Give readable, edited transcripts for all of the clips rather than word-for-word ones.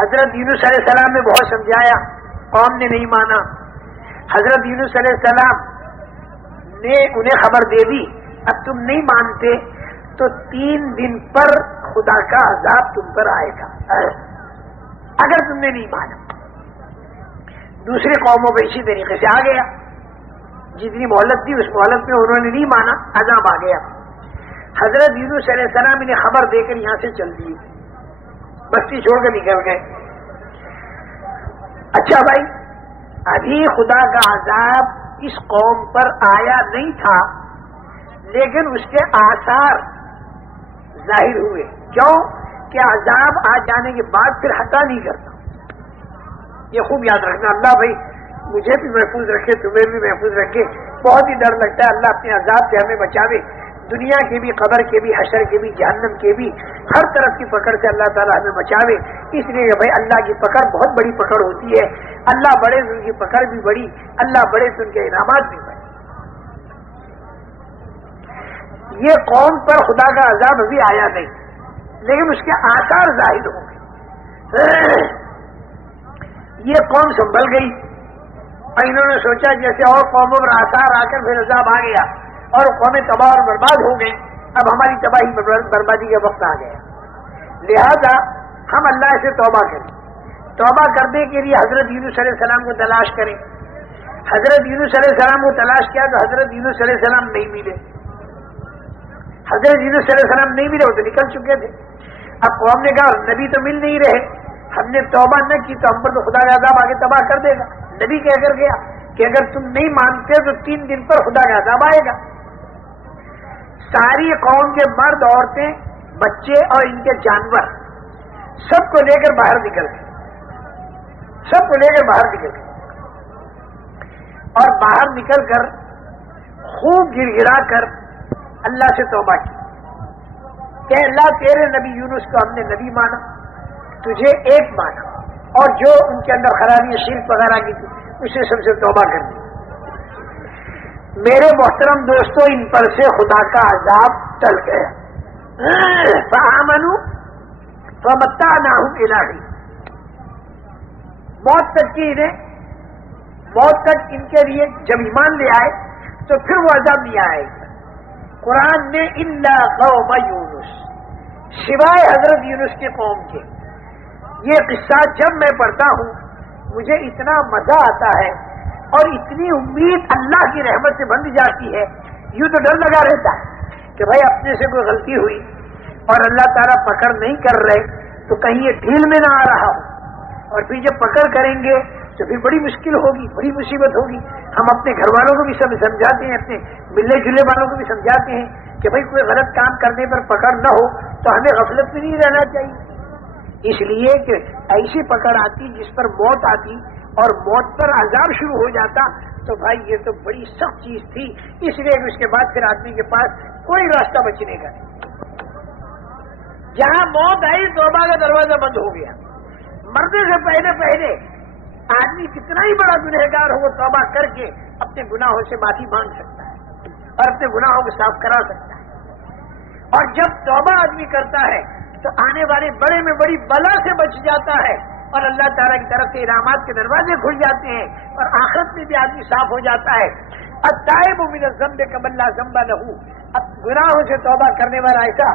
حضرت یونس علیہ السلام نے بہت سمجھایا، قوم نے نہیں مانا. حضرت یونس علیہ السلام نے انہیں خبر دے دی اب تم نہیں مانتے تو 3 دن پر خدا کا عذاب تم پر آئے گا اگر تم نے نہیں مانا. دوسری قوموں پہ اسی طریقے سے آ گیا، جتنی مہلت تھی اس مہلت میں انہوں نے نہیں مانا، عذاب آ گیا. حضرت یونس علیہ السلام انہیں خبر دے کر یہاں سے چل دیے، بستی چھوڑ کر نکل گئے. اچھا بھائی، ابھی خدا کا عذاب اس قوم پر آیا نہیں تھا لیکن اس کے آثار ظاہر ہوئے. کیوں کہ عذاب آ جانے کے بعد پھر ہٹا نہیں کرتا. یہ خوب یاد رکھنا. اللہ بھائی مجھے بھی محفوظ رکھے، تمہیں بھی محفوظ رکھے. بہت ہی ڈر لگتا ہے، اللہ اپنے عذاب سے ہمیں بچاوے، دنیا کے بھی، قبر کے بھی، حشر کے بھی، جہنم کے بھی، ہر طرف کی پکڑ سے اللہ تعالیٰ ہمیں بچاوے. اس لیے بھائی اللہ کی پکڑ بہت بڑی پکڑ ہوتی ہے. اللہ بڑے تو ان کی پکڑ بھی بڑی، اللہ بڑے تو ان کے انعامات بھی بڑے. یہ قوم پر خدا کا عذاب ابھی آیا نہیں لیکن اس کے آثار ظاہر ہو گئے. یہ قوم سنبھل گئی اور انہوں نے سوچا جیسے اور قوموں پر آثار آ کر پھر عذاب آ گیا اور قومیں تباہ اور برباد ہو گئی، اب ہماری تباہی بربادی کا وقت آ گیا. لہذا ہم اللہ سے توبہ کریں. توبہ کرنے کے لیے حضرت یونس علیہ السلام کو تلاش کریں. حضرت یونس علیہ السلام کو تلاش کیا تو حضرت یونس علیہ السلام نہیں ملے. حضرت یونس علیہ السلام نہیں ملے، وہ تو نکل چکے تھے. اب قوم نے کہا نبی تو مل نہیں رہے، ہم نے توبہ نہ کی تو ہم پر تو خدا کا عذاب آگے تباہ کر دے گا. نبی کہہ کر گیا کہ اگر تم نہیں مانتے تو 3 دن پر خدا کا عذاب آئے گا. ساری قوم کے مرد، عورتیں، بچے اور ان کے جانور سب کو لے کر باہر نکل گئے، سب کو لے کر باہر نکل گئے اور باہر نکل کر خوب گر گرا کر اللہ سے توبہ کی کہ اللہ تیرے نبی یونس کو ہم نے نبی مانا، تجھے ایک مانا، اور جو ان کے اندر خرابی شرک وغیرہ کی تھی اسے سب سے توبہ کر دی. میرے محترم دوستو، ان پر سے خدا کا عذاب ٹل گیا. فآمنوا فمتعناہم الی حین. موت تک کی انہیں، موت تک ان کے لیے جب ایمان لے آئے تو پھر وہ عذاب نہیں آئے گا. قرآن نے الا قوم یونس، سوائے حضرت یونس کے قوم کے. یہ قصہ جب میں پڑھتا ہوں مجھے اتنا مزہ آتا ہے اور اتنی امید اللہ کی رحمت سے بند جاتی ہے. یوں تو ڈر لگا رہتا ہے کہ بھائی اپنے سے کوئی غلطی ہوئی اور اللہ تعالیٰ پکڑ نہیں کر رہے تو کہیں یہ ڈھیل میں نہ آ رہا ہو، اور پھر جب پکڑ کریں گے تو پھر بڑی مشکل ہوگی، بڑی مصیبت ہوگی. ہم اپنے گھر والوں کو بھی سب سمجھاتے ہیں، اپنے ملنے جلنے والوں کو بھی سمجھاتے ہیں کہ بھائی کوئی غلط کام کرنے پر پکڑ نہ ہو تو ہمیں غفلت میں نہیں رہنا چاہیے. اس لیے کہ ایسی پکڑ آتی جس پر موت آتی اور موت پر عذاب شروع ہو جاتا تو بھائی یہ تو بڑی سخت چیز تھی. اس لیے کہ اس کے بعد پھر آدمی کے پاس کوئی راستہ بچنے کا نہیں. جہاں موت آئی توبہ کا دروازہ بند ہو گیا. مرنے سے پہلے پہلے آدمی کتنا ہی بڑا گنہگار ہو وہ توبہ کر کے اپنے گناہوں سے معافی مانگ سکتا ہے اور اپنے گناہوں کو صاف کرا سکتا ہے. اور جب توبہ آدمی کرتا ہے تو آنے والے بڑے میں بڑی بلا سے بچ جاتا ہے اور اللہ تعالیٰ کی طرف سے انعامات کے دروازے کھل جاتے ہیں اور آخرت میں بھی آدمی صاف ہو جاتا ہے. التائب من الذنب کمن لا ذنب لہ. اب گناہوں سے توبہ کرنے والا ایسا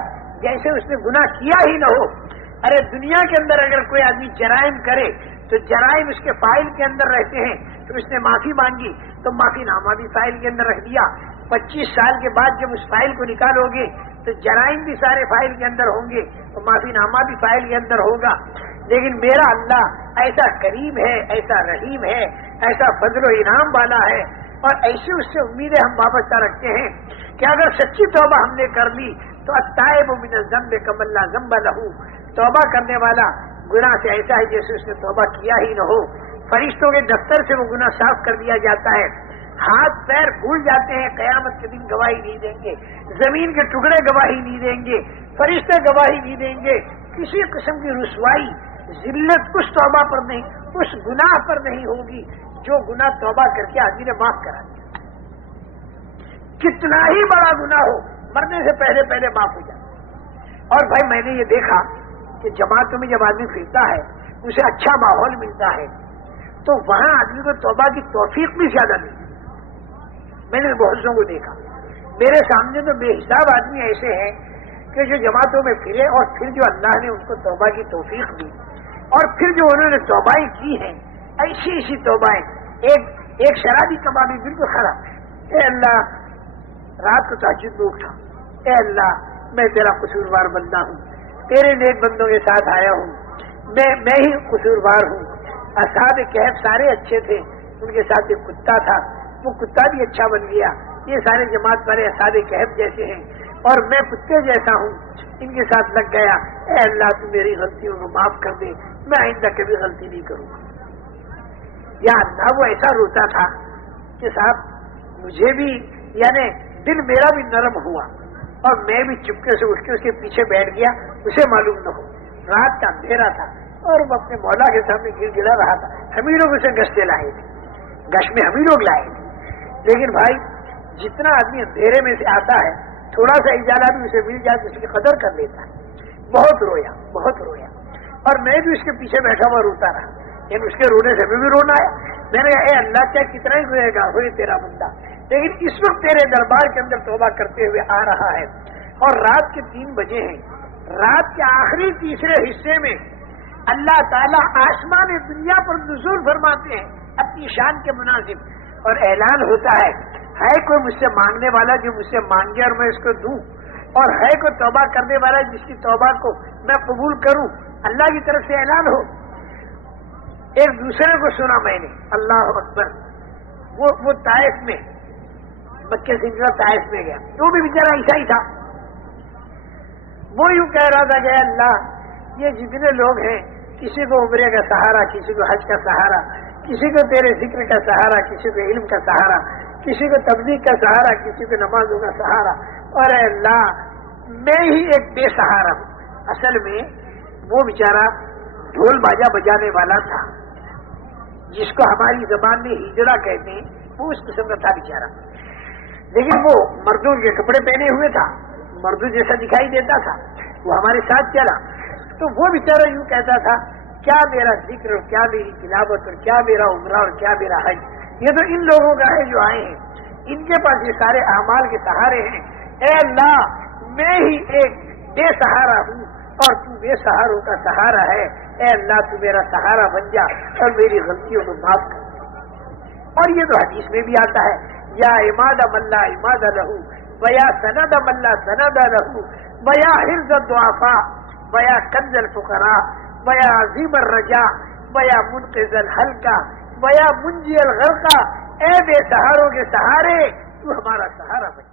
جیسے اس نے گناہ کیا ہی نہ ہو. ارے دنیا کے اندر اگر کوئی آدمی جرائم کرے تو جرائم اس کے فائل کے اندر رہتے ہیں، تو اس نے معافی مانگی تو معافی نامہ بھی فائل کے اندر رکھ دیا. 25 سال کے بعد جب اس فائل کو نکالو گے تو جرائم بھی سارے فائل کے اندر ہوں گے تو معافی نامہ بھی فائل کے اندر ہوگا. لیکن میرا اللہ ایسا کریم ہے، ایسا رحیم ہے، ایسا فضل و انعام والا ہے اور ایسی اس سے امیدیں ہم وابستہ رکھتے ہیں کہ اگر سچی توبہ ہم نے کر لی تو التائب من الذنب کمن لا ذنب لہ. توبہ کرنے والا گناہ سے ایسا ہے جیسے اس نے توبہ کیا ہی نہ ہو. فرشتوں کے دفتر سے وہ گناہ صاف کر دیا جاتا ہے. ہاتھ پیر بھول جاتے ہیں، قیامت کے دن گواہی نہیں دیں گے، زمین کے ٹکڑے گواہی نہیں دیں گے، فرشتے گواہی نہیں دیں گے. کسی قسم کی رسوائی ذلت اس توبہ پر نہیں، اس گناہ پر نہیں ہوگی جو گناہ توبہ کر کے آدمی نے معاف کرا دیا. کتنا ہی بڑا گناہ ہو مرنے سے پہلے پہلے معاف ہو جاتا. اور بھائی میں نے یہ دیکھا کہ جماعتوں میں جب آدمی پھرتا ہے اسے اچھا ماحول ملتا ہے تو وہاں آدمی کو توبہ کی توفیق بھی زیادہ ملتی. میں نے بہت سو کو دیکھا، میرے سامنے تو بے حساب آدمی ایسے ہیں کہ جو جماعتوں میں پھرے اور پھر جو اللہ نے ان کو توبہ کی توفیق دی اور پھر جو انہوں نے توبائیں کی ہیں ایسی ایسی توبائیں. ایک شرابی کبابی بالکل خراب ہے، اے اللہ رات کو تہجد میں اٹھا، اے اللہ میں تیرا قصوروار بندہ ہوں، تیرے نیک بندوں کے ساتھ آیا ہوں، میں ہی قصوروار ہوں. اصحاب کہف سارے اچھے تھے، ان کے ساتھ ایک کتا تھا، وہ کتا بھی اچھا بن گیا. یہ سارے جماعت والے اصحاب کہف جیسے ہیں اور میں کتے جیسا ہوں، ان کے ساتھ لگ گیا. اے اللہ تو میری غلطیوں کو معاف کر دے، میں آئندہ کبھی غلطی نہیں کروں گا. یا اللہ وہ ایسا روتا تھا کہ صاحب مجھے بھی یعنی دل میرا بھی نرم ہوا اور میں بھی چپکے سے اٹھ کے اس کے پیچھے بیٹھ گیا، اسے معلوم نہ ہو. رات کا اندھیرا تھا اور وہ اپنے مولا کے سامنے گر گڑا رہا تھا. ہم ہی لوگ اسے گشتے لائے تھے، گش میں ہم ہی لوگ لائے تھے. لیکن بھائی جتنا آدمی اندھیرے میں سے آتا ہے تھوڑا سا اجالہ بھی اسے مل جائے تو اس کی قدر کر لیتا ہے. بہت رویا بہت رویا اور میں بھی اس کے پیچھے بیٹھا ہوا روتا رہا. لیکن اس کے رونے سے ہمیں بھی رونا ہے. میں نے کہا اے اللہ کیا کتنا ہی روئے گا، ہوئے تیرا بندہ، لیکن اس وقت تیرے دربار کے اندر توبہ کرتے ہوئے آ رہا ہے اور رات کے 3 بجے ہیں. رات کے آخری تیسرے حصے میں اللہ تعالیٰ آسمان دنیا پر نزول فرماتے ہیں اپنی شان کے مناسب اور اعلان ہوتا ہے کوئی مجھ سے مانگنے والا جو مجھ سے مانگے اور میں اس کو دوں، اور ہے کوئی توبہ کرنے والا جس کی توبہ کو میں قبول کروں. اللہ کی طرف سے اعلان ہو. ایک دوسرے کو سنا میں نے، اللہ اکبر. وہ طائف میں مکے سے نکلا طائف میں گیا، وہ بھی بیچارہ ایسا ہی تھا. وہ یوں کہہ رہا تھا کہ اللہ یہ جتنے لوگ ہیں کسی کو عمرے کا سہارا، کسی کو حج کا سہارا، کسی کو تیرے ذکر کا سہارا، کسی کو علم کا سہارا، کسی کو تبلیغ کا سہارا، کسی کو نمازوں کا سہارا، اور اے اللہ میں ہی ایک بے سہارا ہوں. اصل میں وہ بیچارہ ڈھول باجا بجانے والا تھا جس کو ہماری زبان میں ہجڑا کہتے ہیں، وہ اس قسم کا تھا بیچارہ. لیکن وہ مردوں کے کپڑے پہنے ہوئے تھا، مردوں جیسا دکھائی دیتا تھا. وہ ہمارے ساتھ چلا تو وہ بیچارہ یوں کہتا تھا کیا میرا ذکر اور کیا میری تلاوت اور کیا میرا عمرہ اور کیا میرا حج، یہ تو ان لوگوں کا ہے جو آئے ہیں، ان کے پاس یہ سارے اعمال کے سہارے ہیں. اے اللہ میں ہی ایک بے سہارا ہوں اور تو بے سہاروں کا سہارا ہے. اے اللہ تو میرا سہارا بن جا اور میری غلطیوں کو معاف کر. اور یہ تو حدیث میں بھی آتا ہے یا عماد ملا عماد لہو ویا سند ملا سند لہو ویا حرز الضعفاء ویا کنز الفقراء ویا عظیم الرجاء ویا منقذ الحلقہ ویا منجی الغرقہ. اے بے سہاروں کے سہارے تو ہمارا سہارا بن.